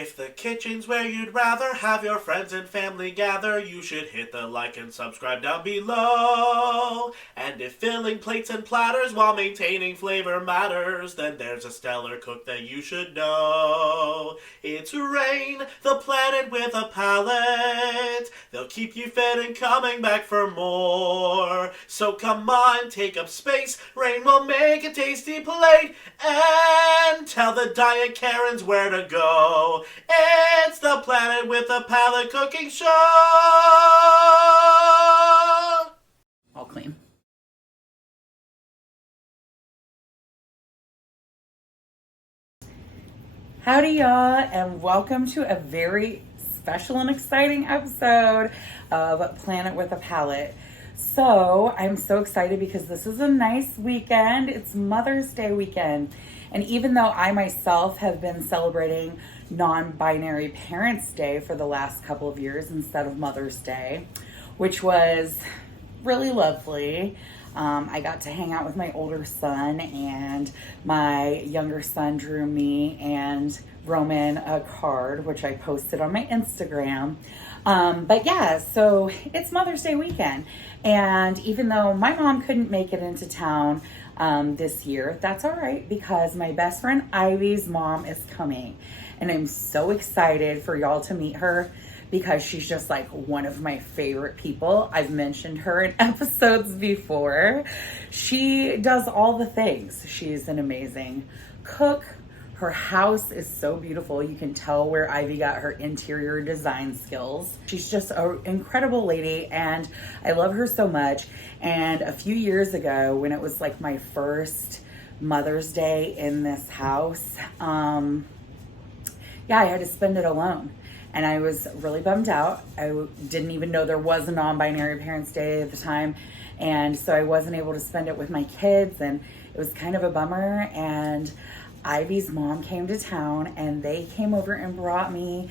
If the kitchen's where you'd rather have your friends and family gather, you should hit the like and subscribe down below. And if filling plates and platters while maintaining flavor matters, then there's a stellar cook that you should know. It's Rain, the planet with a palate. They'll keep you fed and coming back for more. So come on, take up space. Rain will make a tasty plate and tell the Diet Karens where to go. It's the Planet with a Palate cooking show. All clean. Howdy, y'all, and welcome to a very special and exciting episode of Planet with a Palate. So I'm so excited because this is a nice weekend. It's Mother's Day weekend. And even though I myself have been celebrating non-binary Parents' Day for the last couple of years instead of Mother's Day, which was really lovely. I got to hang out with my older son, and my younger son drew me and Roman a card, which I posted on my Instagram. But yeah, so it's Mother's Day weekend. And even though my mom couldn't make it into town this year, that's all right, because my best friend Ivy's mom is coming. And I'm so excited for y'all to meet her because she's just like one of my favorite people. I've mentioned her in episodes before. She does all the things. She's an amazing cook. Her house is so beautiful. You can tell where Ivy got her interior design skills. She's just an incredible lady, and I love her so much. And a few years ago, when it was like my first Mother's Day in this house, I had to spend it alone. And I was really bummed out. I didn't even know there was a non-binary Parents' Day at the time. And so I wasn't able to spend it with my kids, and it was kind of a bummer. And Ivy's mom came to town, and they came over and brought me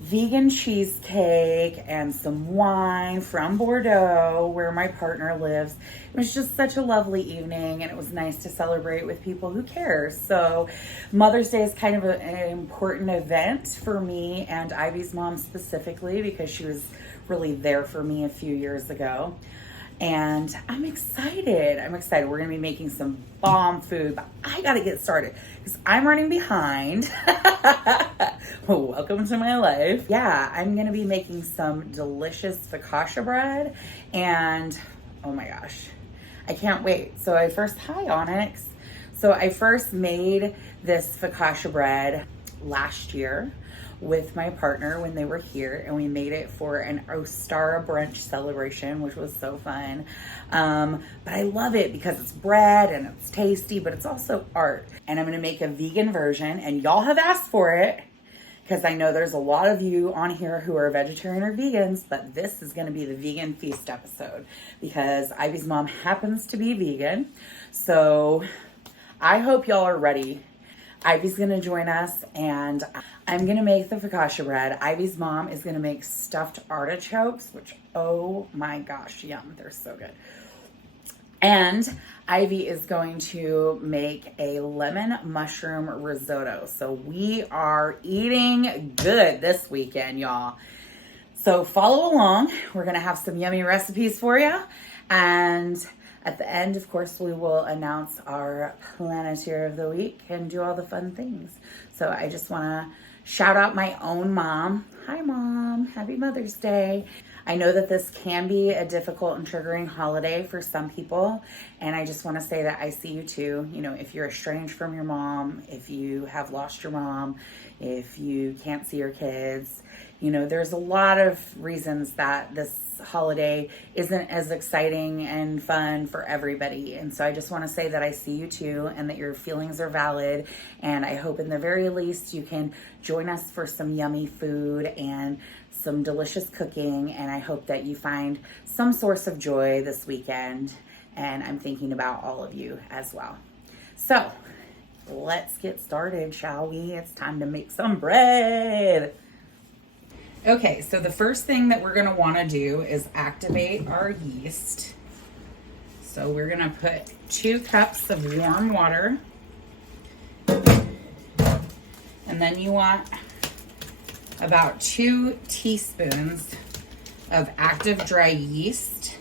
vegan cheesecake and some wine from Bordeaux, where my partner lives. It was just such a lovely evening, and it was nice to celebrate with people who care. So Mother's Day is kind of an important event for me and Ivy's mom specifically, because she was really there for me a few years ago. And I'm excited. We're going to be making some bomb food, but I got to get started because I'm running behind. Welcome to my life. Yeah, I'm going to be making some delicious focaccia bread, and oh my gosh, I can't wait. So I first made this focaccia bread last year with my partner when they were here, and we made it for an Ostara brunch celebration, which was so fun. But I love it because it's bread and it's tasty, but it's also art. And I'm gonna make a vegan version, and y'all have asked for it because I know there's a lot of you on here who are vegetarian or vegans, but this is gonna be the vegan feast episode because Ivy's mom happens to be vegan. So I hope y'all are ready. Ivy's gonna join us, and I'm gonna make the focaccia bread. Ivy's mom is gonna make stuffed artichokes, which, oh my gosh, yum, they're so good. And Ivy is going to make a lemon mushroom risotto. So we are eating good this weekend, y'all. So follow along. We're gonna have some yummy recipes for you. And at the end, of course, we will announce our Planeteer of the Week and do all the fun things. So I just want to shout out my own mom. Hi, Mom. Happy Mother's Day. I know that this can be a difficult and triggering holiday for some people, and I just want to say that I see you too. You know, if you're estranged from your mom, if you have lost your mom, if you can't see your kids, you know, there's a lot of reasons that this holiday isn't as exciting and fun for everybody. And so I just want to say that I see you too, and that your feelings are valid. And I hope in the very least you can join us for some yummy food and some delicious cooking. And I hope that you find some source of joy this weekend. And I'm thinking about all of you as well. So let's get started, shall we? It's time to make some bread. Okay, so the first thing that we're gonna wanna do is activate our yeast. So we're gonna put 2 cups of warm water. And then you want about 2 teaspoons of active dry yeast.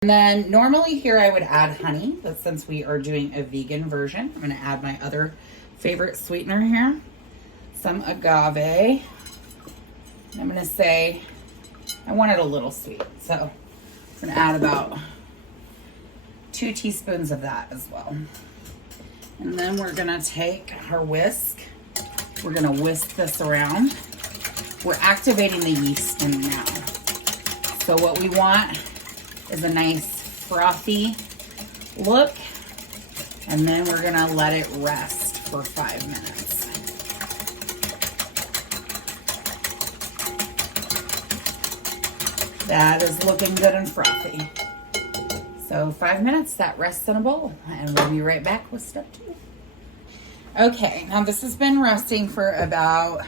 And then normally here I would add honey, but since we are doing a vegan version, I'm gonna add my other favorite sweetener here, some agave. And I'm gonna say, I want it a little sweet, so I'm gonna add about 2 teaspoons of that as well. And then we're gonna take our whisk. We're gonna whisk this around. We're activating the yeast in now. So what we want is a nice frothy look. And then we're gonna let it rest for 5 minutes. That is looking good and frothy. So 5 minutes, that rests in a bowl, and we'll be right back with step 2. Okay, now this has been resting for about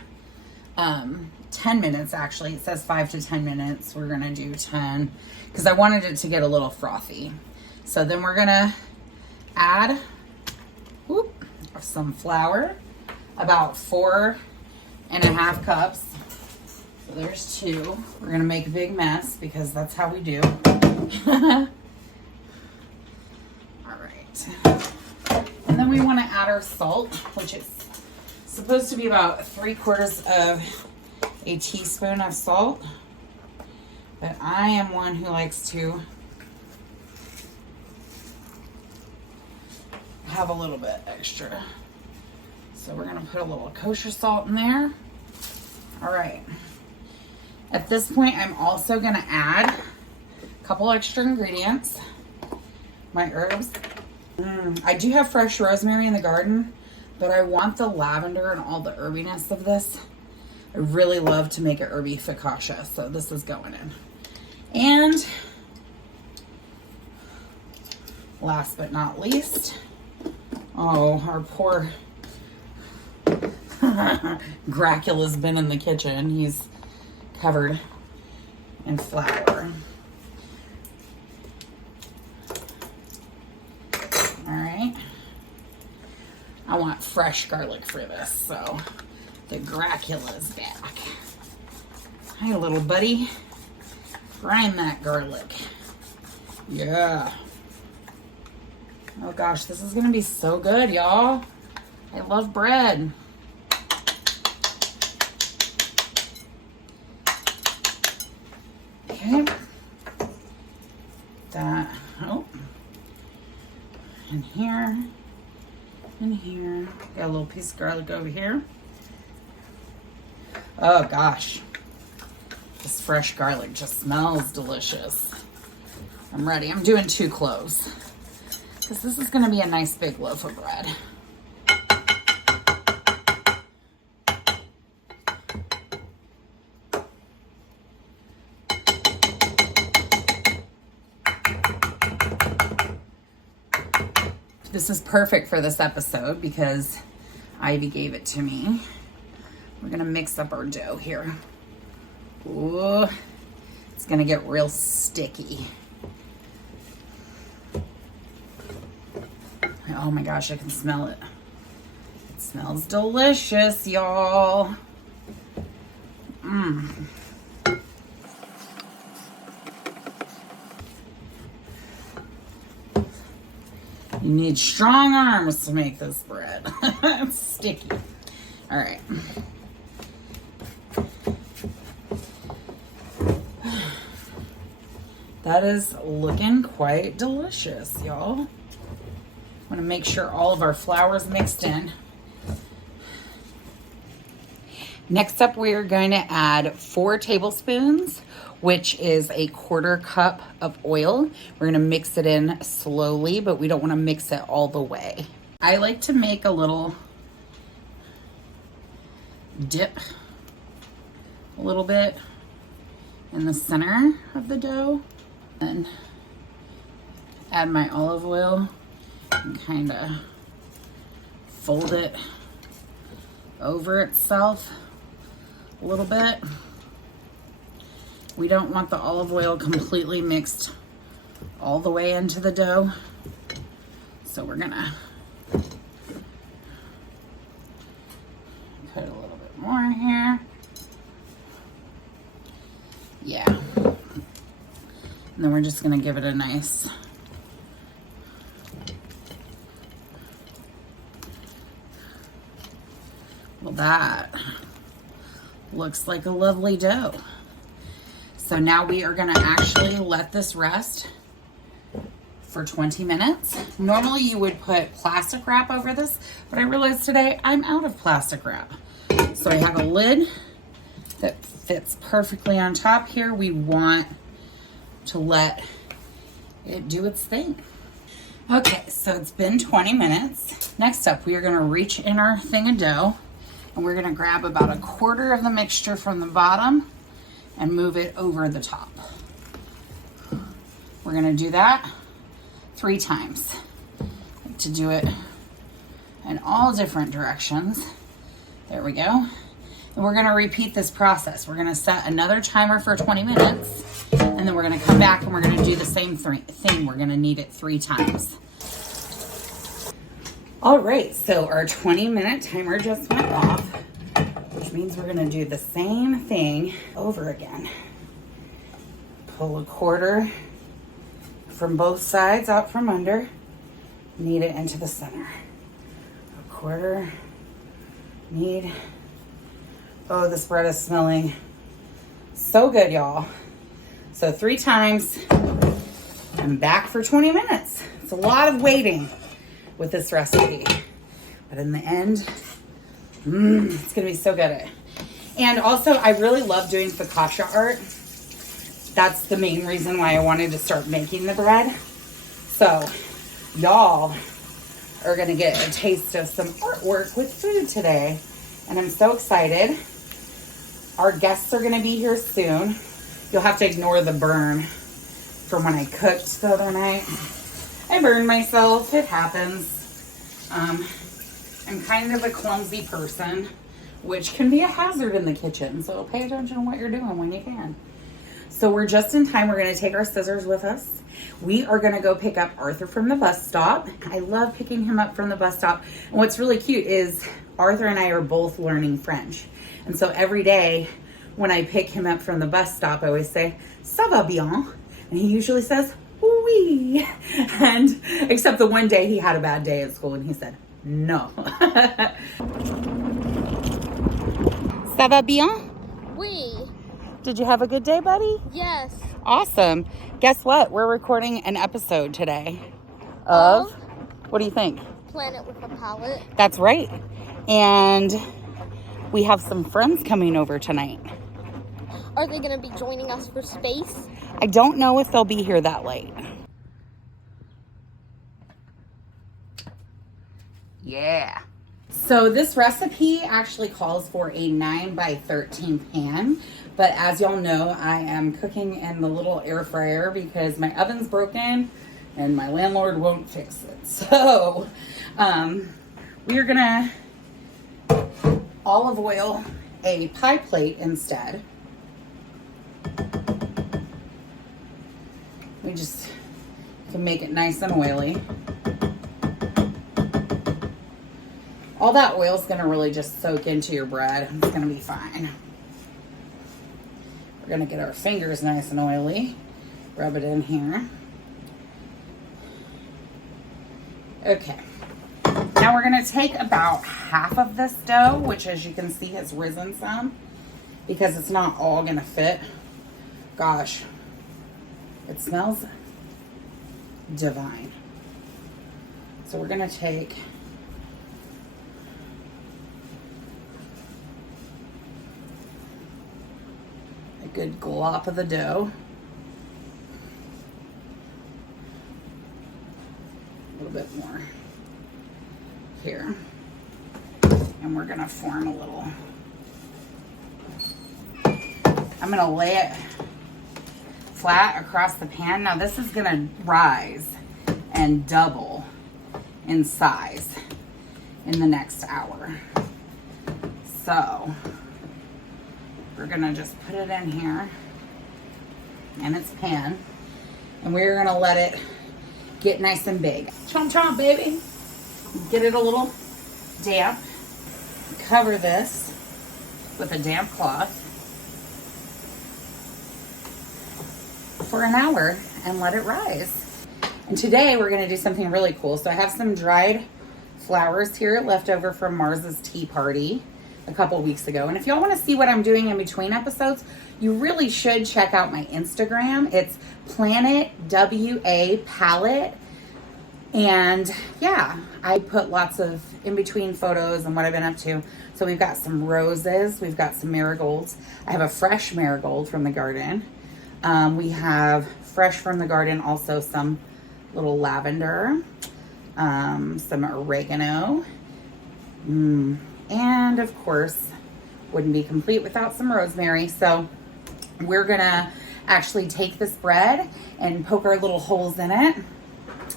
10 minutes actually. It says 5 to 10 minutes. We're gonna do 10 because I wanted it to get a little frothy. So then we're gonna add some flour, about 4.5 cups. So there's 2. We're gonna make a big mess because that's how we do. All right. And then we want to add our salt, which is supposed to be about 3/4 of a teaspoon of salt. But I am one who likes to have a little bit extra. So we're going to put a little kosher salt in there. All right. At this point, I'm also going to add a couple extra ingredients. My herbs. I do have fresh rosemary in the garden, but I want the lavender and all the herbiness of this. I really love to make a herby focaccia, so this is going in. And last but not least, our poor Dracula's been in the kitchen. He's covered in flour. All right. I want fresh garlic for this, so the Dracula's back. Hi, little buddy. Grind that garlic. Yeah. Oh gosh, this is gonna be so good, y'all. I love bread. Okay. That, in here, in here. Got a little piece of garlic over here. Oh gosh. This fresh garlic just smells delicious. I'm ready. I'm doing 2 cloves because this is going to be a nice big loaf of bread. This is perfect for this episode because Ivy gave it to me. We're gonna mix up our dough here. Ooh, it's gonna get real sticky. Oh my gosh, I can smell it. It smells delicious, y'all. You need strong arms to make this bread. It's sticky. All right. That is looking quite delicious, y'all. I want to make sure all of our flour is mixed in. Next up, we are going to add 4 tablespoons, which is a 1/4 cup of oil. We're going to mix it in slowly, but we don't want to mix it all the way. I like to make a little dip a little bit in the center of the dough. And add my olive oil and kind of fold it over itself a little bit. We don't want the olive oil completely mixed all the way into the dough. So we're gonna more here. Yeah. And then we're just gonna give it a nice well, that looks like a lovely dough. So now we are gonna actually let this rest for 20 minutes. Normally you would put plastic wrap over this, but I realized today I'm out of plastic wrap. So I have a lid that fits perfectly on top here. We want to let it do its thing. Okay, so it's been 20 minutes. Next up, we are gonna reach in our thing of dough and we're gonna grab about a quarter of the mixture from the bottom and move it over the top. We're gonna do that 3 times to do it in all different directions. There we go. And we're gonna repeat this process. We're gonna set another timer for 20 minutes and then we're gonna come back and we're gonna do the same thing. We're gonna knead it 3 times. All right, so our 20-minute timer just went off, which means we're gonna do the same thing over again. Pull a quarter from both sides out from under, knead it into the center. A quarter, knead. Oh, this bread is smelling so good, y'all. So 3 times, I'm back for 20 minutes. It's a lot of waiting with this recipe, but in the end, it's gonna be so good. And also, I really love doing focaccia art. That's the main reason why I wanted to start making the bread. So, y'all are gonna get a taste of some artwork with food today, and I'm so excited. Our guests are gonna be here soon. You'll have to ignore the burn from when I cooked the other night. I burned myself, it happens. I'm kind of a clumsy person, which can be a hazard in the kitchen. So pay attention to what you're doing when you can. So we're just in time. We're gonna take our scissors with us. We are gonna go pick up Arthur from the bus stop. I love picking him up from the bus stop. And what's really cute is Arthur and I are both learning French. And so every day when I pick him up from the bus stop, I always say, "Ça va bien?" And he usually says, "Oui." And except the one day he had a bad day at school and he said, "No." Ça va bien? Oui. Did you have a good day, buddy? Yes. Awesome. Guess what? We're recording an episode today of, what do you think? Planet with a Palate. That's right. And we have some friends coming over tonight. Are they going to be joining us for space? I don't know if they'll be here that late. Yeah. So this recipe actually calls for a 9x13 pan, but as y'all know, I am cooking in the little air fryer because my oven's broken and my landlord won't fix it. So we are gonna olive oil a pie plate instead. We just can make it nice and oily. All that oil is going to really just soak into your bread. It's going to be fine. We're going to get our fingers nice and oily. Rub it in here. Okay. Now we're going to take about half of this dough, which as you can see has risen some, because it's not all going to fit. Gosh, it smells divine. So we're going to take a good glop of the dough. A little bit more here. And we're going to form a little. I'm going to lay it flat across the pan. Now this is going to rise and double in size in the next hour. So we're going to just put it in here in its pan, and we're going to let it get nice and big. Chomp chomp, baby. Get it a little damp. Cover this with a damp cloth for an hour and let it rise. And today we're gonna do something really cool. So I have some dried flowers here left over from Mars's tea party a couple weeks ago. And if y'all wanna see what I'm doing in between episodes, you really should check out my Instagram. It's Planet WA Palate. And yeah, I put lots of in-between photos and what I've been up to. So we've got some roses, we've got some marigolds. I have a fresh marigold from the garden. We have fresh from the garden also some little lavender, some oregano, and of course, wouldn't be complete without some rosemary. So we're gonna actually take this bread and poke our little holes in it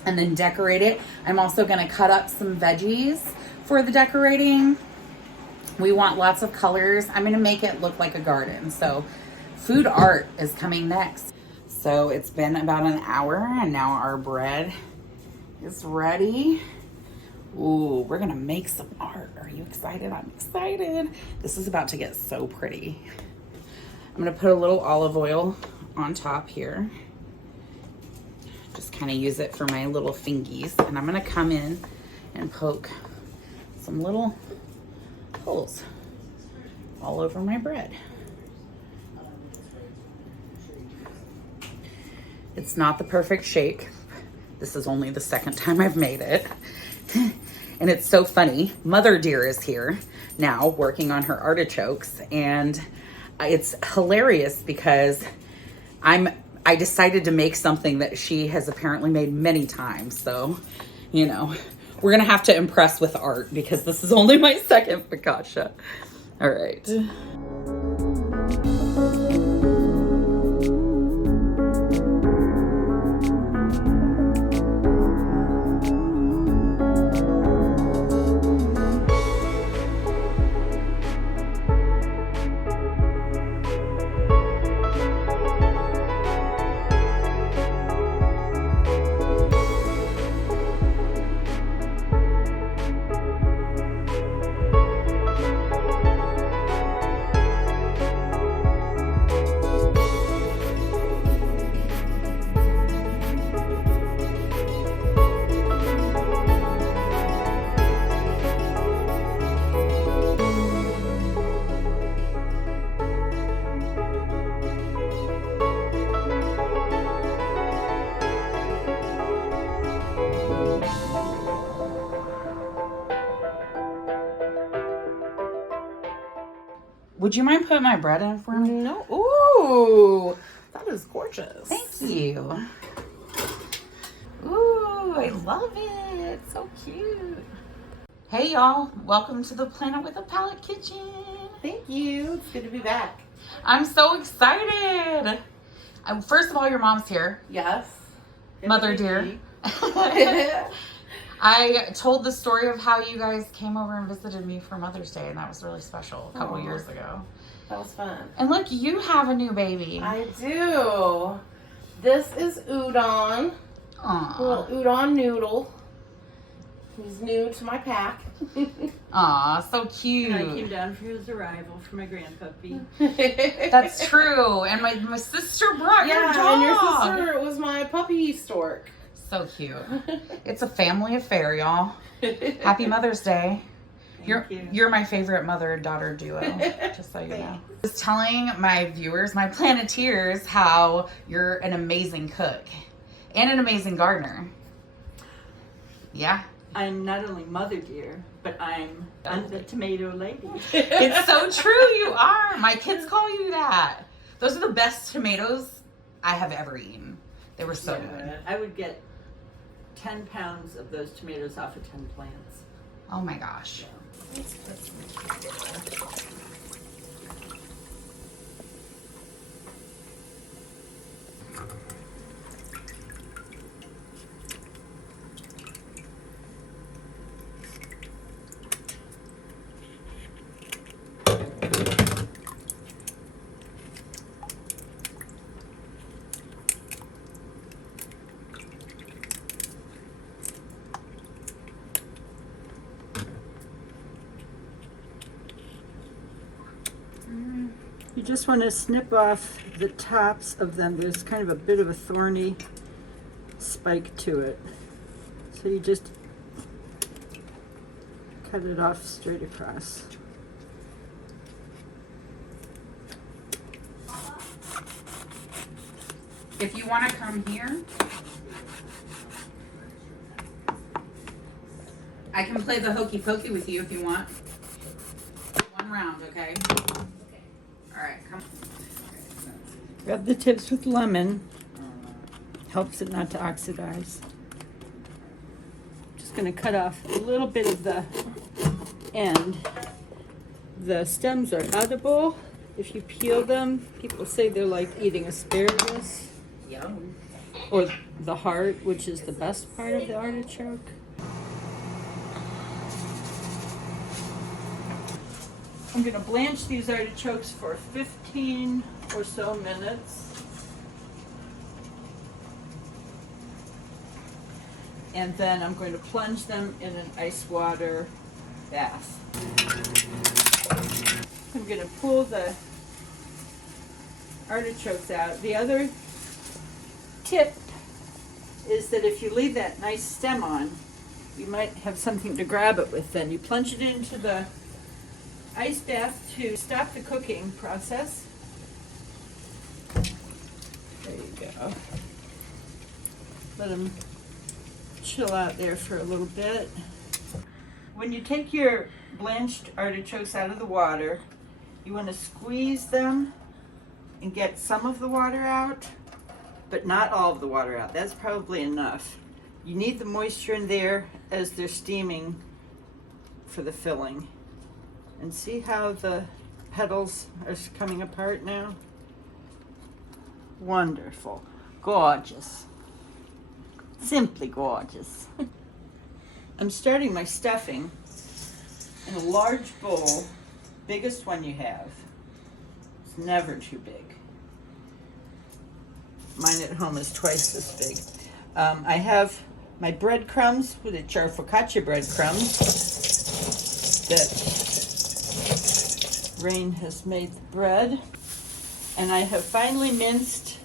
and then decorate it. I'm also gonna cut up some veggies for the decorating. We want lots of colors. I'm gonna make it look like a garden. So food art is coming next. So it's been about an hour and now our bread is ready. Ooh, we're gonna make some art. Are you excited? I'm excited. This is about to get so pretty. I'm gonna put a little olive oil on top here. Just kind of use it for my little fingies. And I'm gonna come in and poke some little holes all over my bread. It's not the perfect shake. This is only the second time I've made it. And it's so funny. Mother Dear is here now working on her artichokes. And it's hilarious because I decided to make something that she has apparently made many times. So, you know, we're gonna have to impress with art because this is only my second focaccia. All right. Would you mind putting my bread in for me? No. Ooh, that is gorgeous. Thank you. Ooh, I love it. So cute. Hey y'all, welcome to the Planet with a Palate kitchen. Thank you. It's good to be back. I'm so excited. First of all, your mom's here. Yes. Mother Dear. I told the story of how you guys came over and visited me for Mother's Day, and that was really special a couple years ago. That was fun. And look, you have a new baby. I do. This is Udon. Aww. Little Udon noodle. He's new to my pack. Aw, so cute. And I came down for his arrival for my grandpuppy. That's true. And my sister brought your dog. Yeah, and your sister was my puppy stork. So cute. It's a family affair, y'all. Happy Mother's Day. You're my favorite mother-daughter duo, just so you know. I was telling my viewers, my Planeteers, how you're an amazing cook and an amazing gardener. Yeah. I'm not only Mother Dear, but I'm the tomato lady. It's so true, you are. My kids call you that. Those are the best tomatoes I have ever eaten. They were so good. I would get 10 pounds of those tomatoes off of 10 plants. Oh my gosh. You just want to snip off the tops of them. There's kind of a bit of a thorny spike to it. So you just cut it off straight across. If you want to come here, I can play the hokey pokey with you if you want. One round, okay? All right, come. Rub the tips with lemon. Helps it not to oxidize. Just going to cut off a little bit of the end. The stems are edible. If you peel them, people say they're like eating asparagus. Yum. Or the heart, which is the best part of the artichoke. I'm going to blanch these artichokes for 15 or so minutes. And then I'm going to plunge them in an ice water bath. I'm going to pull the artichokes out. The other tip is that if you leave that nice stem on, you might have something to grab it with then. You plunge it into the ice bath to stop the cooking process. There you go. Let them chill out there for a little bit. When you take your blanched artichokes out of the water, you want to squeeze them and get some of the water out, but not all of the water out. That's probably enough. You need the moisture in there as they're steaming for the filling. And see how the petals are coming apart now? Wonderful. Gorgeous. Simply gorgeous. I'm starting my stuffing in a large bowl, biggest one you have. It's never too big. Mine at home is twice this big. I have my breadcrumbs, which are focaccia breadcrumbs that Rain has made the bread. And I have finely minced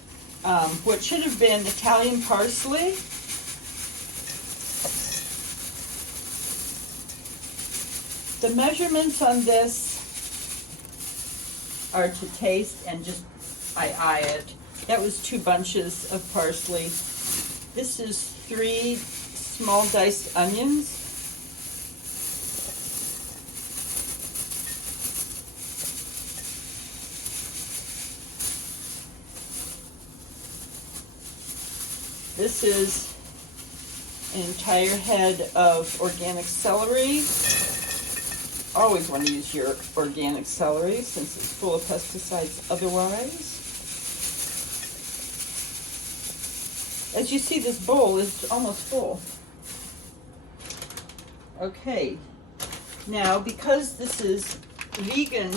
what should have been Italian parsley. The measurements on this are to taste and just I eye it. That was 2 bunches of parsley. This is 3 small diced onions. This is an entire head of organic celery. Always want to use your organic celery since it's full of pesticides otherwise. As you see, this bowl is almost full. Okay, now because this is vegan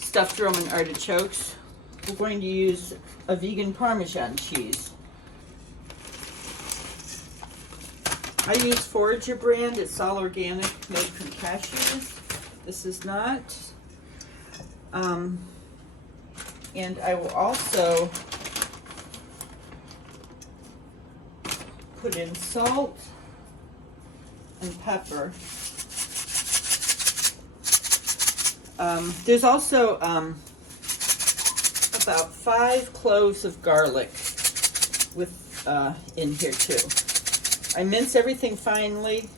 stuffed Roman artichokes, we're going to use a vegan Parmesan cheese. I use Forager brand. It's all organic, made from cashews. This is not. And I will also put in salt and pepper. There's also about 5 cloves of garlic with in here too. I mince everything finely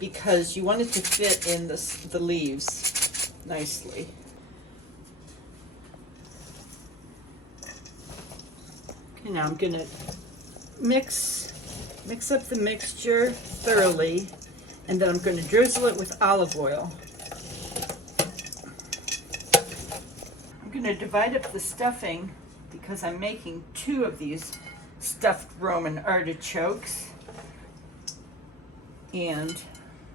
because you want it to fit in the leaves nicely. Okay, now I'm gonna mix up the mixture thoroughly, and then I'm going to drizzle it with olive oil. I'm going to divide up the stuffing because I'm making 2 of these stuffed Roman artichokes, and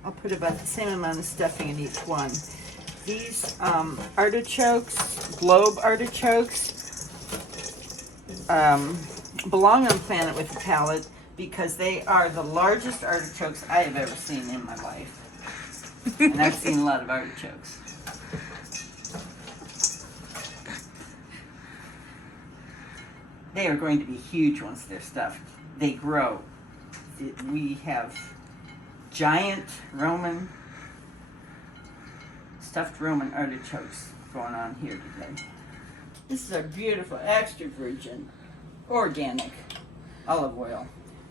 I'll put about the same amount of stuffing in each one. These artichokes, globe artichokes, belong on Planet with the Palate because they are the largest artichokes I have ever seen in my life. And I've seen a lot of artichokes. They are going to be huge once they're stuffed. They grow. We have giant stuffed Roman artichokes going on here today. This is our beautiful extra virgin, organic olive oil.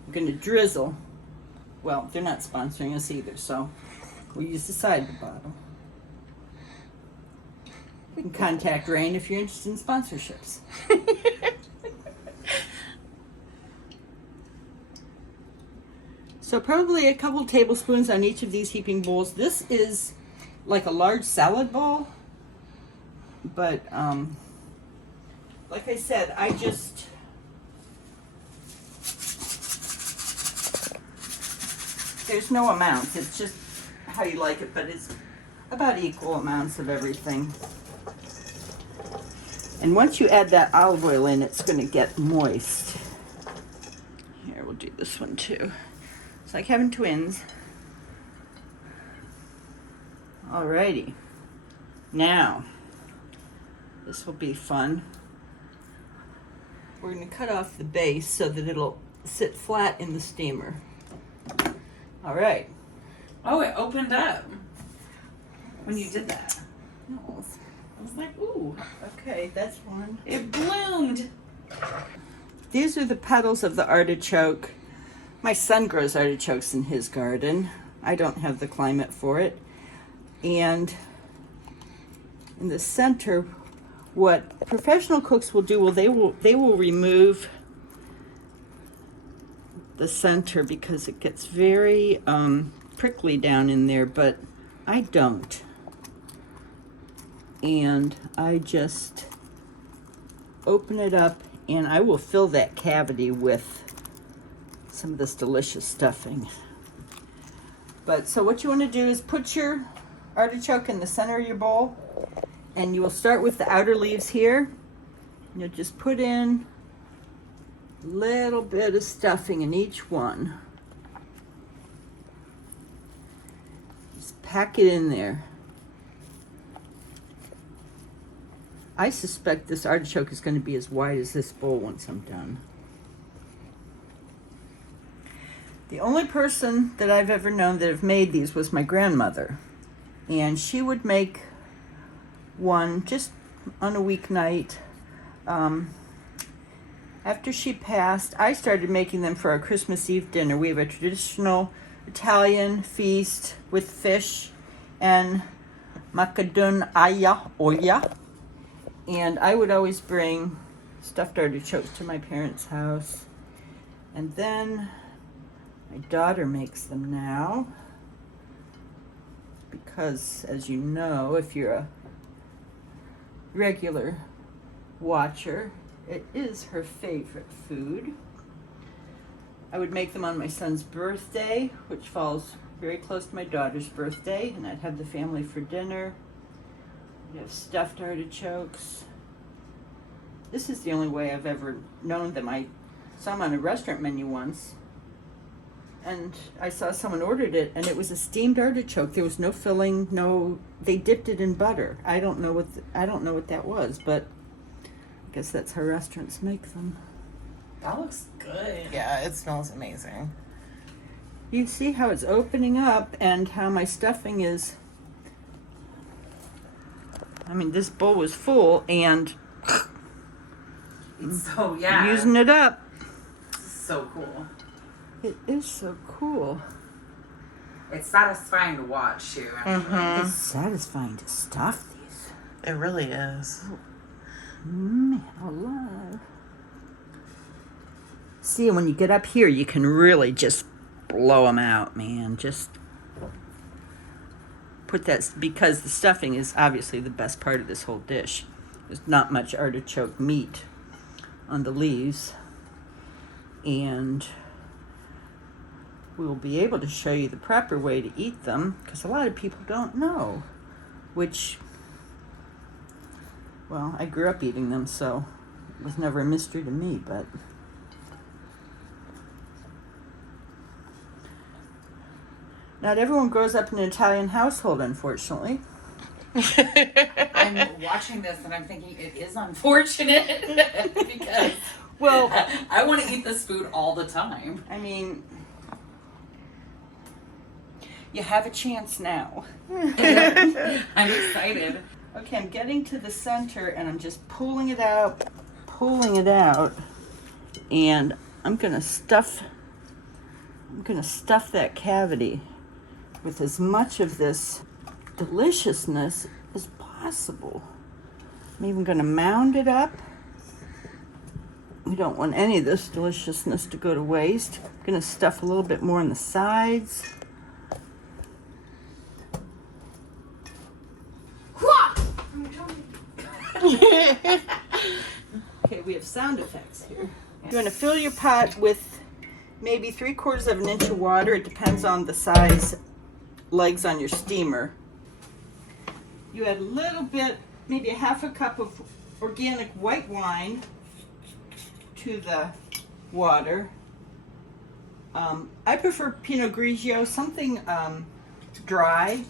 I'm going to drizzle. Well, they're not sponsoring us either, so we'll use the side of the bottle. We can contact Rain if you're interested in sponsorships. So probably a couple tablespoons on each of these heaping bowls. This is like a large salad bowl, but like I said, there's no amounts. It's just how you like it, but it's about equal amounts of everything. And once you add that olive oil in, it's going to get moist. Here, we'll do this one too. It's like having twins. Alrighty. Now, this will be fun. We're going to cut off the base so that it'll sit flat in the steamer. All right. Oh, it opened up when you did that. No. I was like, ooh, Okay, that's one. it bloomed. These are the petals of the artichoke. My son grows artichokes in his garden. I don't have the climate for it. And in the center, what professional cooks will do, they will remove the center because it gets very prickly down in there, but I don't. And I just open it up and I will fill that cavity with some of this delicious stuffing. But so what you want to do is put your artichoke in the center of your bowl, and you will start with the outer leaves here. You'll just put in a little bit of stuffing in each one. Just pack it in there. I suspect this artichoke is going to be as wide as this bowl once I'm done. The only person that I've ever known that have made these was my grandmother. And she would make one just on a weeknight. After she passed, I started making them for our Christmas Eve dinner. We have a traditional Italian feast with fish and macadamia oil. And I would always bring stuffed artichokes to my parents' house. And then my daughter makes them now. Because, as you know, if you're a regular watcher, it is her favorite food. I would make them on my son's birthday, which falls very close to my daughter's birthday, and I'd have the family for dinner. We have stuffed artichokes. This is the only way I've ever known them. I saw them on a restaurant menu once, and I saw someone ordered it, and it was a steamed artichoke. There was no filling, they dipped it in butter. I don't know what that was, but I guess that's how restaurants make them. That looks good. Yeah, it smells amazing. You see how it's opening up and how my stuffing is. I mean, this bowl was full and It's so, yeah. using it up. So cool. It is so cool. It's satisfying to watch too. It's satisfying to stuff these. It really is. Man alive. See, when you get up here, you can really just blow them out, man. Just put that, because the stuffing is obviously the best part of this whole dish. There's not much artichoke meat on the leaves. And we'll be able to show you the proper way to eat them, because a lot of people don't know, which, well, I grew up eating them, so it was never a mystery to me, but not everyone grows up in an Italian household, unfortunately. I'm watching this and I'm thinking it is unfortunate because Well, I want to eat this food all the time. I mean, you have a chance now. I'm excited. Okay, I'm getting to the center and I'm just pulling it out, and I'm gonna stuff that cavity with as much of this deliciousness as possible. I'm even gonna mound it up. We don't want any of this deliciousness to go to waste. I'm gonna stuff a little bit more on the sides. Okay, we have sound effects here. You want to fill your pot with maybe 3/4 of an inch of water. It depends on the size legs on your steamer. You add a little bit, maybe a 1/2 cup of organic white wine to the water. I prefer Pinot Grigio, something dry.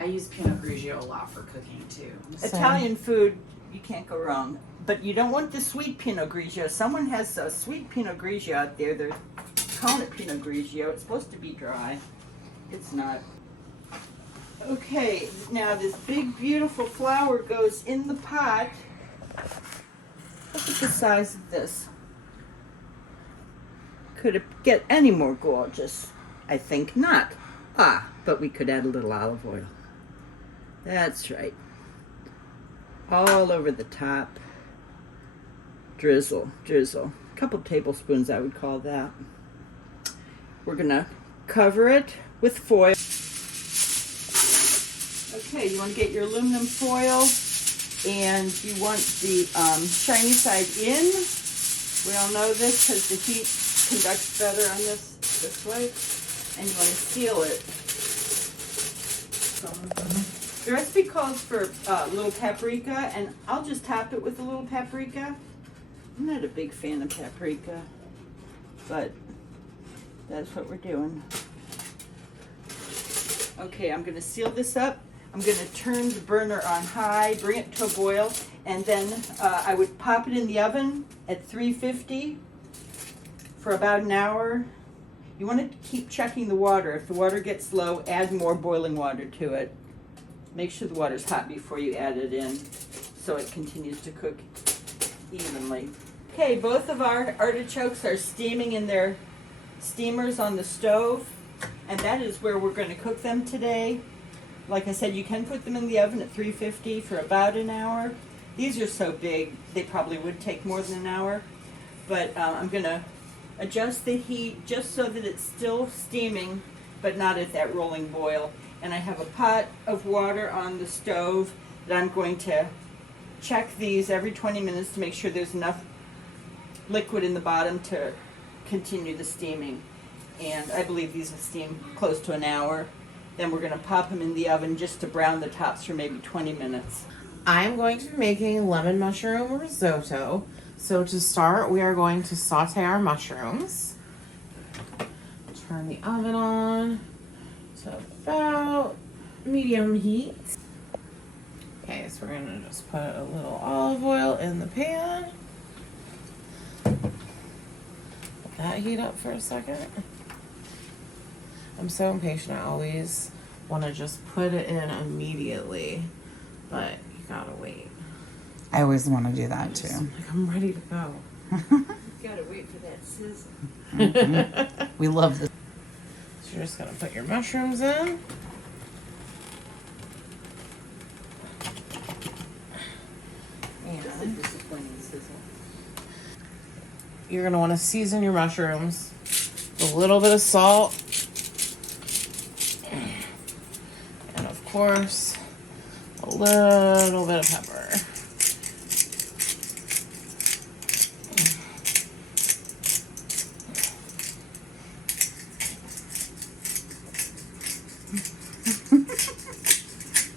I use Pinot Grigio a lot for cooking too. Italian food, you can't go wrong. But you don't want the sweet Pinot Grigio. Someone has a sweet Pinot Grigio out there. They're calling it Pinot Grigio. It's supposed to be dry. It's not. Okay, now this big beautiful flower goes in the pot. Look at the size of this. Could it get any more gorgeous? I think not. But we could add a little olive oil. That's right. All over the top. Drizzle. A couple tablespoons, I would call that. We're gonna cover it with foil. Okay, you want to get your aluminum foil, and you want the shiny side in. We all know this because the heat conducts better on this way, and you want to seal it. The recipe calls for a little paprika, and I'll just top it with a little paprika. I'm not a big fan of paprika, but that's what we're doing. Okay, I'm going to seal this up. I'm going to turn the burner on high, bring it to a boil, and then I would pop it in the oven at 350 for about an hour. You want to keep checking the water. If the water gets low, add more boiling water to it. Make sure the water's hot before you add it in so it continues to cook evenly. Okay, both of our artichokes are steaming in their steamers on the stove, and that is where we're going to cook them today. Like I said, you can put them in the oven at 350 for about an hour. These are so big, they probably would take more than an hour. But I'm going to adjust the heat just so that it's still steaming, but not at that rolling boil. And I have a pot of water on the stove that I'm going to check these every 20 minutes to make sure there's enough liquid in the bottom to continue the steaming. And I believe these will steam close to an hour. Then we're going to pop them in the oven just to brown the tops for maybe 20 minutes. I'm going to be making lemon mushroom risotto. So to start, we are going to saute our mushrooms. Turn the oven on to about medium heat. Okay, so we're going to just put a little olive oil in the pan. Let that heat up for a second. I'm so impatient. I always want to just put it in immediately, but you gotta wait. I always want to do that too. Like, I'm ready to go. You gotta wait for that sizzle. We love this. So you're just gonna put your mushrooms in. That's a disappointing sizzle. You're gonna want to season your mushrooms with a little bit of salt. And of course, a little bit of pepper.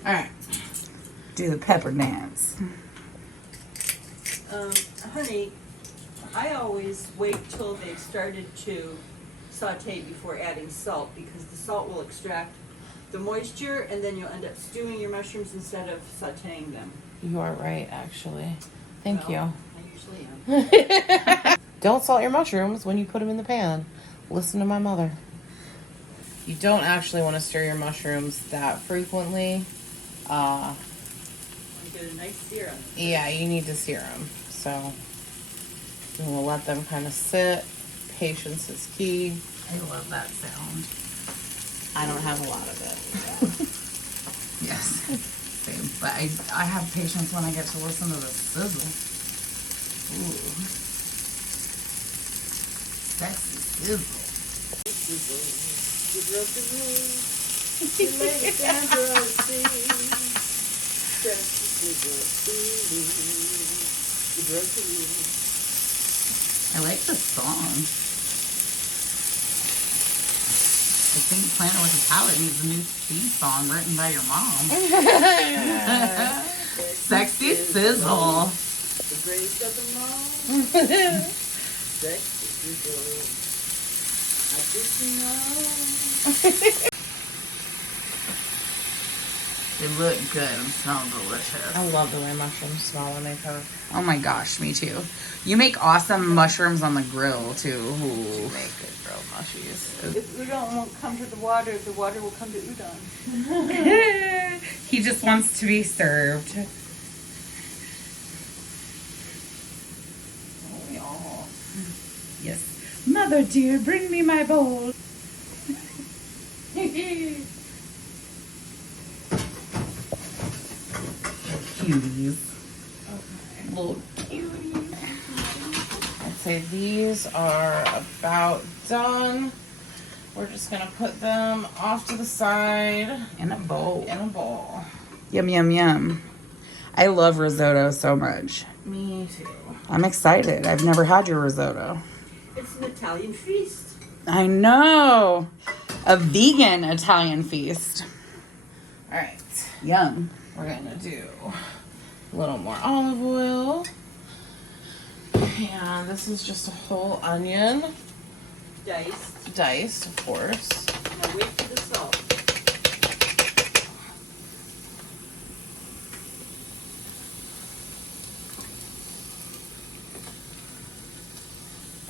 All right. Do the pepper dance. Honey, I always wait till they've started to saute before adding salt, because the salt will extract the moisture and then you'll end up stewing your mushrooms instead of sauteing them. You are right, actually. Thank you. I usually usually am. Don't salt your mushrooms when you put them in the pan. Listen to my mother. You don't actually want to stir your mushrooms that frequently. Get a nice sear on them. Yeah, you need to sear them. So we'll let them kind of sit. Patience is key. I love that sound. I don't have a lot of it. Yes, same. But I have patience when I get to listen to the sizzle. Ooh. Sexy sizzle. I like this song. I think Planet with a Palate needs a new theme song written by your mom. Sexy sizzle. The grace of the mom. Sexy sizzle. I didn't know. They look good and smell delicious. I love the way mushrooms smell when they cook. Oh my gosh, me too. You make awesome mushrooms on the grill too. Ooh. You make good grilled mushies. If udon won't come to the water will come to udon. He just wants to be served. Oh, yes. Mother dear, bring me my bowl. Cuties. Okay. Little cuties. I'd say these are about done. We're just gonna put them off to the side In a bowl. in a bowl. Yum, yum, yum. I love risotto so much. Me too. I'm excited. I've never had your risotto. It's an Italian feast. I know. A vegan Italian feast. All right. Yum. We're gonna do a little more olive oil. And this is just a whole onion. Diced, of course. Now wait for the salt.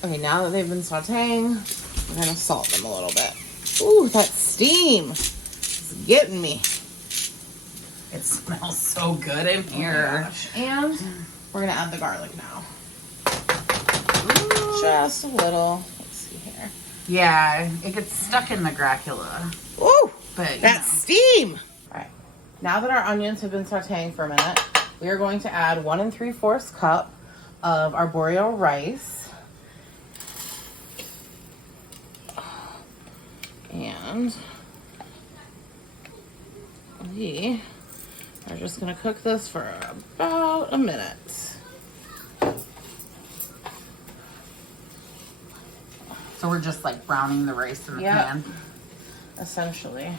Okay, now that they've been sauteing, we're gonna salt them a little bit. Ooh, that steam is getting me. It smells so good in Oh my here. gosh. And we're gonna add the garlic now. Just a little. Let's see here. Yeah, it gets stuck in the gracula. Ooh, But, you that know. steam. All right, now that our onions have been sauteing for a minute, we are going to add 1 3/4 cup of arborio rice. And we are just gonna cook this for about a minute. So we're just like browning the rice in the Yep. pan. Essentially.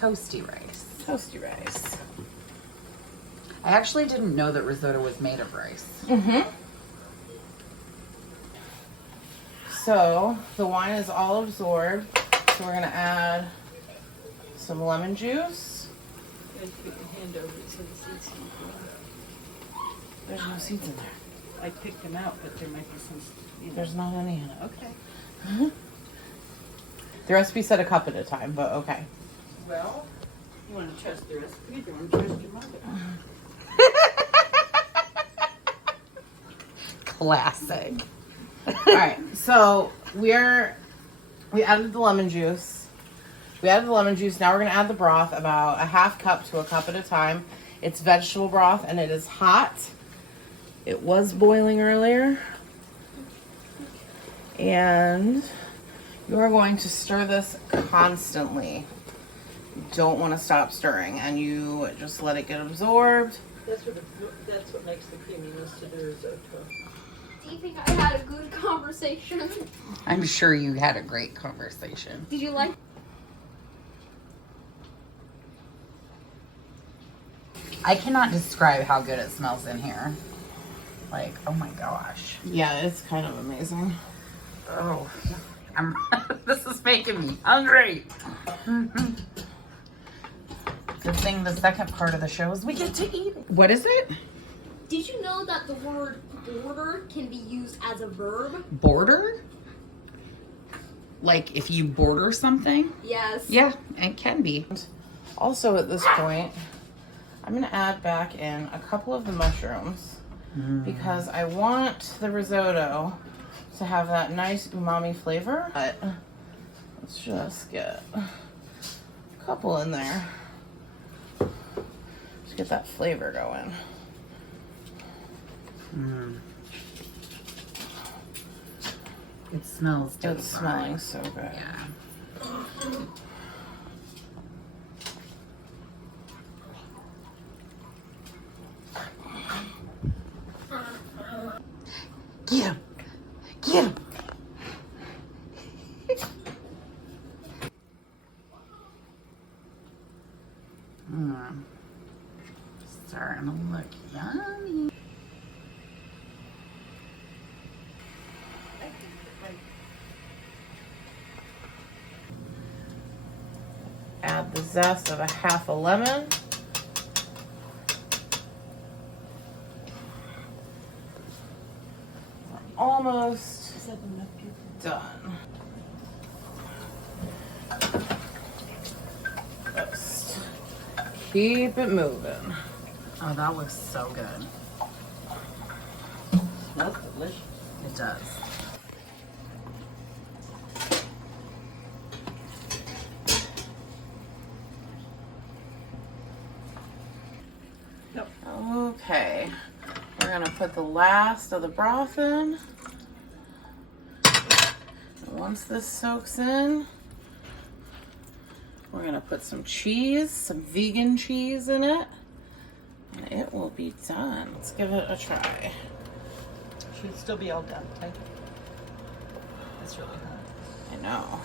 Toasty rice. Toasty rice. I actually didn't know that risotto was made of rice. Mm-hmm. So the wine is all absorbed. So we're gonna add some lemon juice. You have to put your hand over it so the seeds don't go out. There's no seeds in there. I picked them out, but there might be some. There's not any in it. Okay. The recipe said a cup at a time, but okay. Well, you want to trust the recipe? You want to trust your mother? Classic. All right, so we added the lemon juice. Now we're gonna add the broth, about a half cup to a cup at a time. It's vegetable broth and it is hot. It was boiling earlier. And you are going to stir this constantly. You don't want to stop stirring, and you just let it get absorbed. That's what makes the creaminess to the risotto. Do you think I had a good conversation? I'm sure you had a great conversation. Did you like? I cannot describe how good it smells in here. Like, oh my gosh. Yeah, it's kind of amazing. Oh, this is making me hungry. the second part of the show is we get to eat it. What is it? Did you know that the word border can be used as a verb? Border? Like if you border something? Yes. Yeah, it can be. Also at this point, I'm gonna add back in a couple of the mushrooms because I want the risotto to have that nice umami flavor. But let's just get a couple in there. Just get that flavor going. It smells It's smelling so good. Yeah. Get him! Get him! Starting to look yummy. Add the zest of a half a lemon. We're almost done. Just keep it moving. Oh, that looks so good. Smells delicious. It does. Okay, we're gonna put the last of the broth in. Once this soaks in, we're gonna put some cheese, some vegan cheese in it, and it will be done. Let's give it a try. Should still be all done. Okay. It's really hot. I know.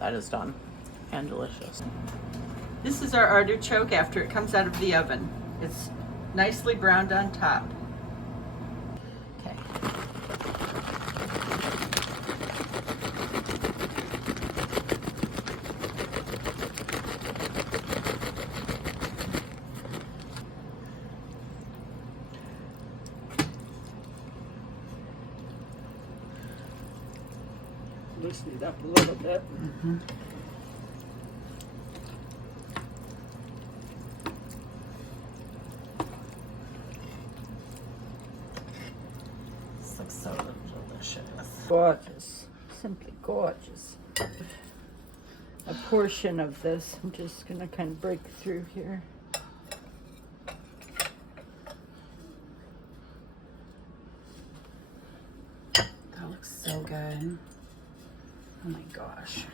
That is done and delicious. This is our artichoke after it comes out of the oven. It's nicely browned on top. Okay. Loosen it up a little bit. This looks so delicious. Gorgeous. Simply gorgeous. A portion of this, I'm just going to kind of break through here. That looks so good. Oh my gosh.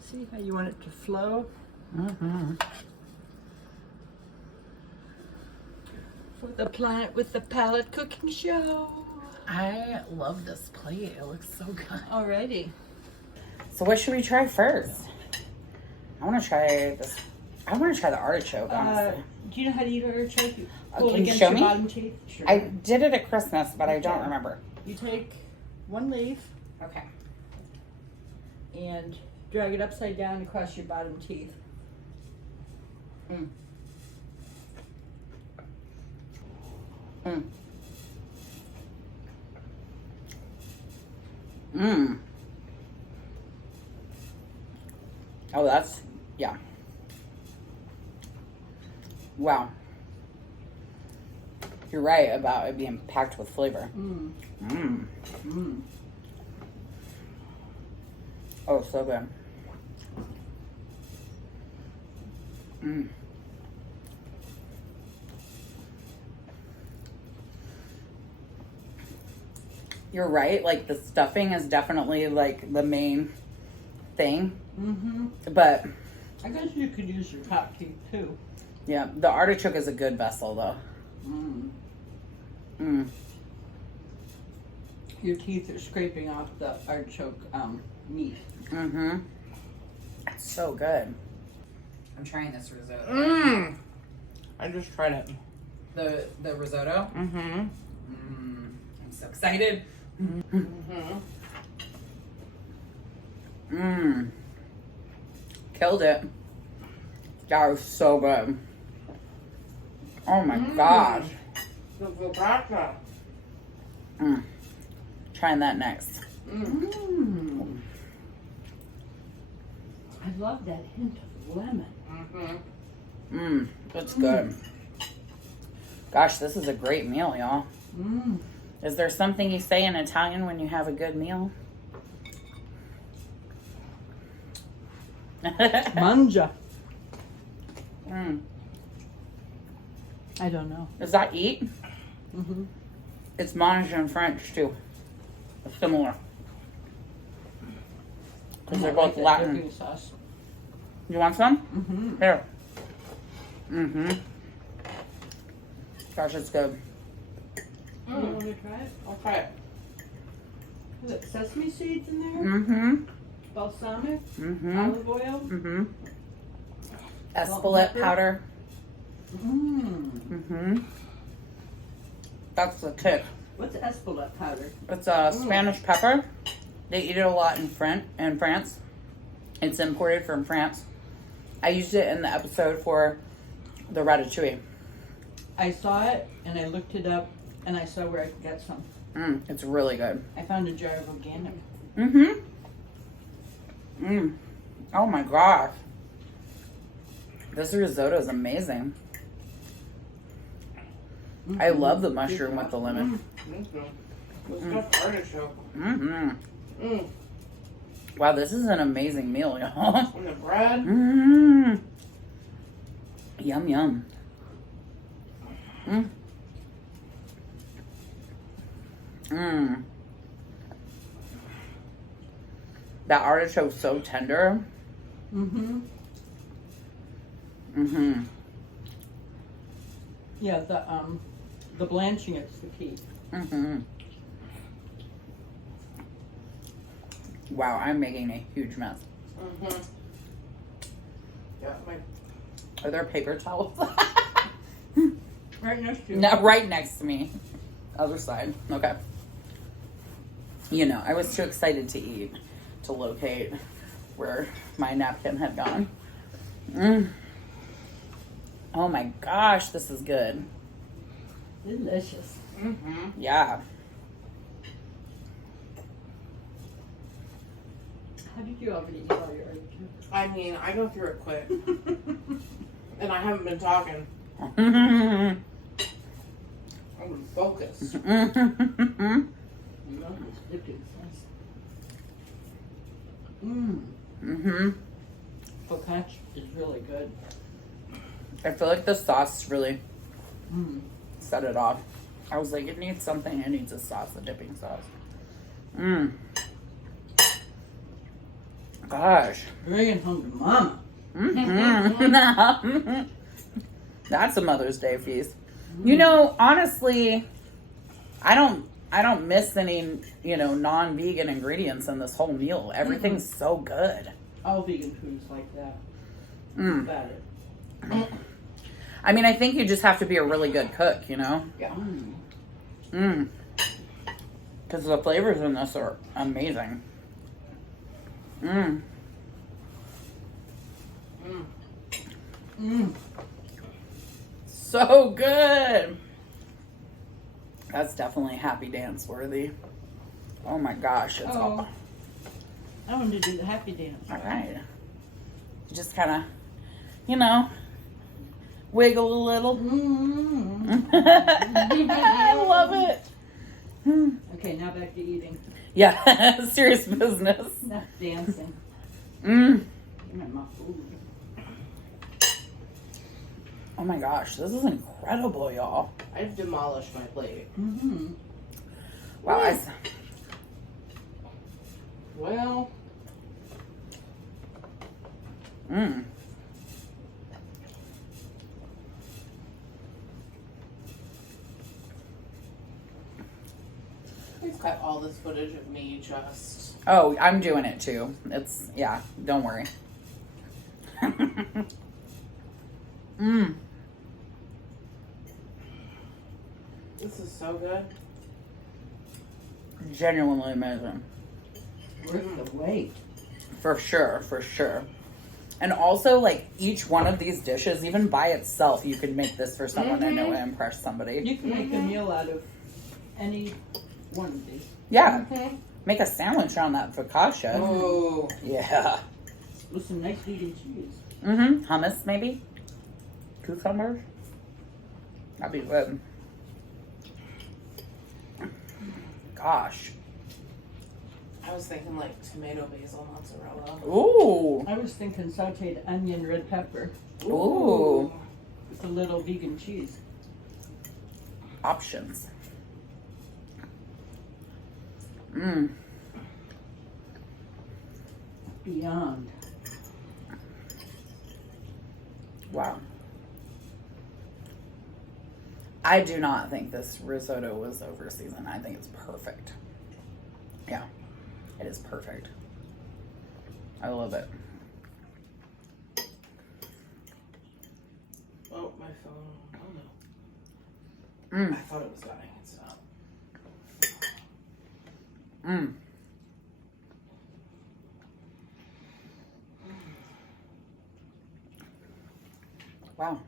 See how you want it to flow? For the Planet with the Palate cooking show. I love this plate. It looks so good. Alrighty. So what should we try first? I want to try this. I want to try the artichoke, honestly. Do you know how to eat artichoke? Can you show me? Bottom teeth? Sure. I did it at Christmas, but I don't remember. You take one leaf Okay. and drag it upside down across your bottom teeth. Mm. Mm. Mmm. Oh, that's, yeah. Wow. You're right about it being packed with flavor. Mm. Mmm. Mm. Oh, so good. Mmm. You're right, like the stuffing is definitely like the main thing. Mm-hmm. But I guess you could use your top teeth too. yeah, the artichoke is a good vessel though. Mm. Mm. Your teeth are scraping off the artichoke meat. Mm-hmm. It's so good. I'm trying this risotto. Mmm. I just tried it. The risotto. Mm-hmm. I'm so excited. Killed it. That was so good. Oh my gosh. The focaccia. Trying that next. I love that hint of lemon. That's good. Gosh, this is a great meal, y'all. Is there something you say in Italian when you have a good meal? Mangia. I don't know. Is that eat? It's mange in French too. It's similar. Because they're both Latin. Dipping sauce. You want some? Here. Gosh, it's good. You want to try it? I'll try it. Is it sesame seeds in there? Balsamic? Olive oil? Espelette pepper? powder. That's the tip. What's espelette powder? It's a Spanish pepper. They eat it a lot in France. It's imported from France. I used it in the episode for the ratatouille. I saw it and I looked it up and I saw where I could get some. It's really good. I found a jar of organic. Oh my gosh. This risotto is amazing. I love the mushroom with the lemon. The stuffed artichoke. Wow, this is an amazing meal, y'all. And the bread. Yum, yum. That artichoke's so tender. Yeah, the blanching is the key. Wow, I'm making a huge mess. Yeah, Are there paper towels? Right next to you. No, right next to me. Other side. Okay. You know, I was too excited to eat to locate where my napkin had gone. Oh my gosh, this is good. Delicious. Yeah. How did you already eat all your artichokes? I mean, I go through it quick. And I haven't been talking. I'm focused. I love this dipping sauce. Focaccia is really good. I feel like the sauce really set it off. I was like, it needs something. It needs a sauce, a dipping sauce. Gosh. Bringing home to mama. That's a Mother's Day feast. You know, honestly, I don't miss any, non-vegan ingredients in this whole meal. Everything's so good. All vegan foods like that. About it. I mean, I think you just have to be a really good cook, Yeah. Because the flavors in this are amazing. So good. That's definitely happy dance worthy. Oh my gosh, it's all I wanted to do the happy dance. right. Just kind of, wiggle a little. I love it. Okay, now back to eating. Yeah, serious business. Not dancing. Give me my food. Oh my gosh, this is incredible, y'all. I've demolished my plate. Wow, Well, please cut all this footage of me just. Oh, I'm doing it too. Don't worry. This is so good. Genuinely amazing. Worth the wait. For sure, for sure. And also, like, each one of these dishes, even by itself, you could make this for someone I know and impress somebody. You can make a meal out of any one of these. Yeah. Make a sandwich on that focaccia. Oh. Yeah. With some nice vegan cheese. Mm-hmm. Hummus, maybe? Cucumbers? That'd be good. Gosh. I was thinking like tomato basil mozzarella. Ooh. I was thinking sauteed onion, red pepper Ooh. with a little vegan cheese. Options. Mmm. Beyond. Wow. I do not think this risotto was over seasoned. I think it's perfect. Yeah, it is perfect. I love it. Oh, my phone. Oh no. Mm. I thought it was dying. It's not. Mm. Wow.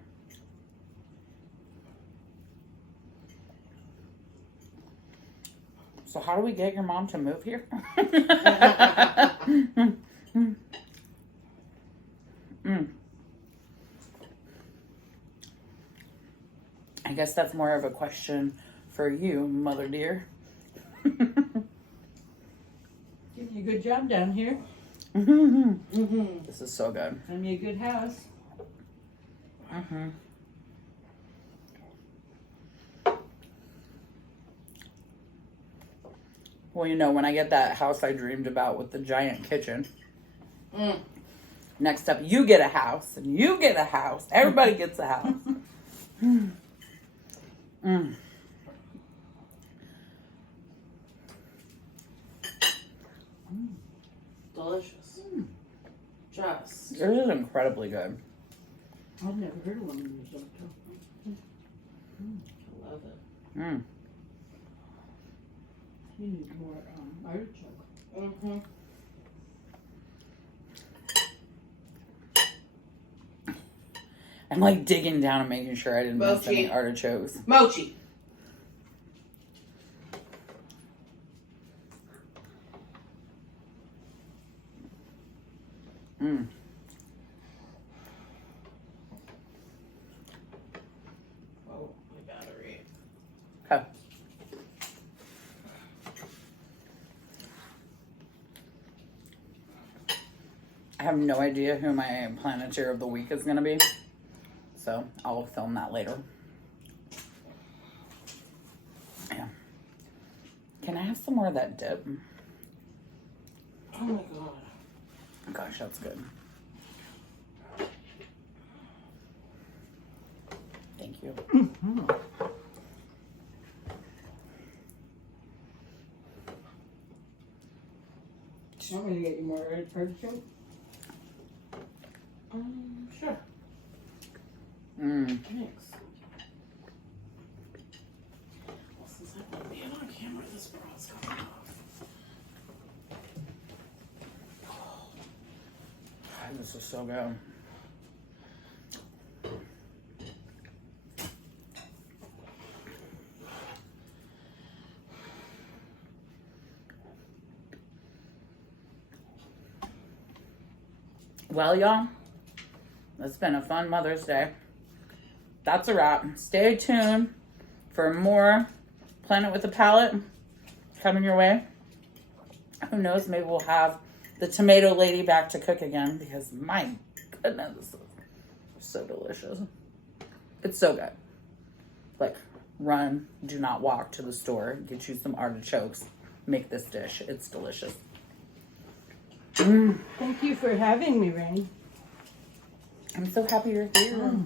So how do we get your mom to move here? I guess that's more of a question for you, mother dear. Giving you a good job down here. This is so good. Find me a good house. Well, you know, when I get that house I dreamed about with the giant kitchen, next up, you get a house, and you get a house. Everybody gets a house. Delicious. Just. This is incredibly good. I've never heard of lemon risotto. I love it. Mm. You need more artichoke. I'm like digging down and making sure I didn't miss Mochi. any artichokes. Mochi. Oh, my battery. Okay. I have no idea who my Planeteer of the Week is going to be, so I'll film that later. Yeah. Can I have some more of that dip? Oh my god. Gosh, that's good. Thank you. Want me to get you more artichoke? Sure. Mm. Thanks. Well, since I won't be on camera, this broth's coming off. God, this is so good. Well, y'all, it's been a fun Mother's Day. That's a wrap. Stay tuned for more Planet with a Palate coming your way. Who knows, maybe we'll have the tomato lady back to cook again, because my goodness, this is so delicious. It's so good. Like, run, do not walk to the store, get you some artichokes, make this dish. It's delicious. Thank you for having me, Rainey. I'm so happy you're here.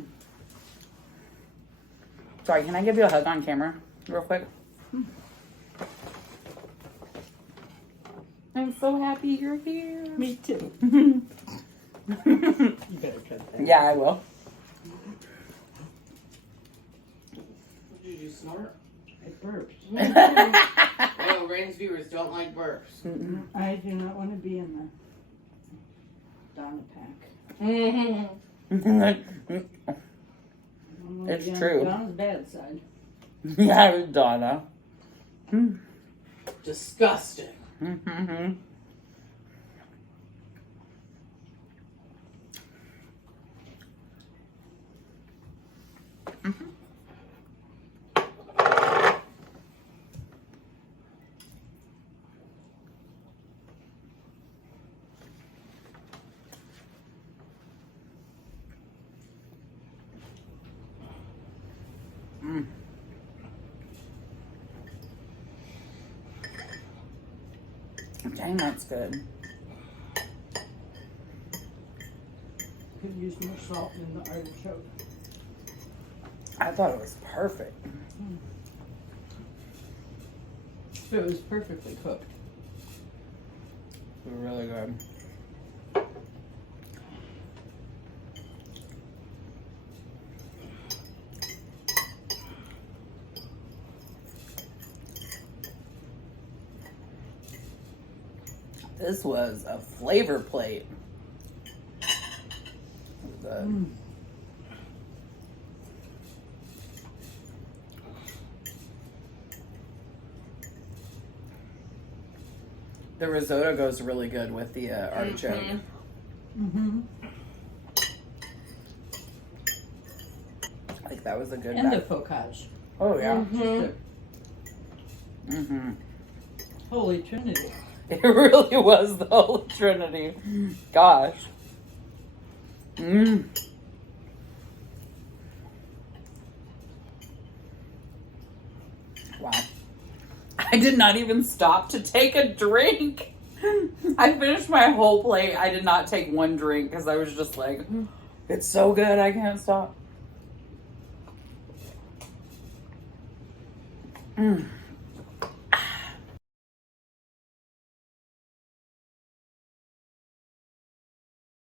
Sorry, can I give you a hug on camera real quick? I'm so happy you're here. Me too. You better cut that. Yeah, I will. Did you snort? I burped. No, Rain's viewers don't like burps. I do not want to be in the Donna pack. It's true. Donna's bad side. Yeah, Donna. Disgusting. Mm-hmm. Dang, that's good. Could use more salt in the artichoke. I thought it was perfect. So it was perfectly cooked. It was really good. This was a flavor plate. Good. The risotto goes really good with the artichoke. Mm-hmm. Like that was a good And the batch. focaccia. Oh yeah. The Holy Trinity. It really was the Holy Trinity. Gosh. Wow. I did not even stop to take a drink. I finished my whole plate. I did not take one drink because I was just like, it's so good, I can't stop.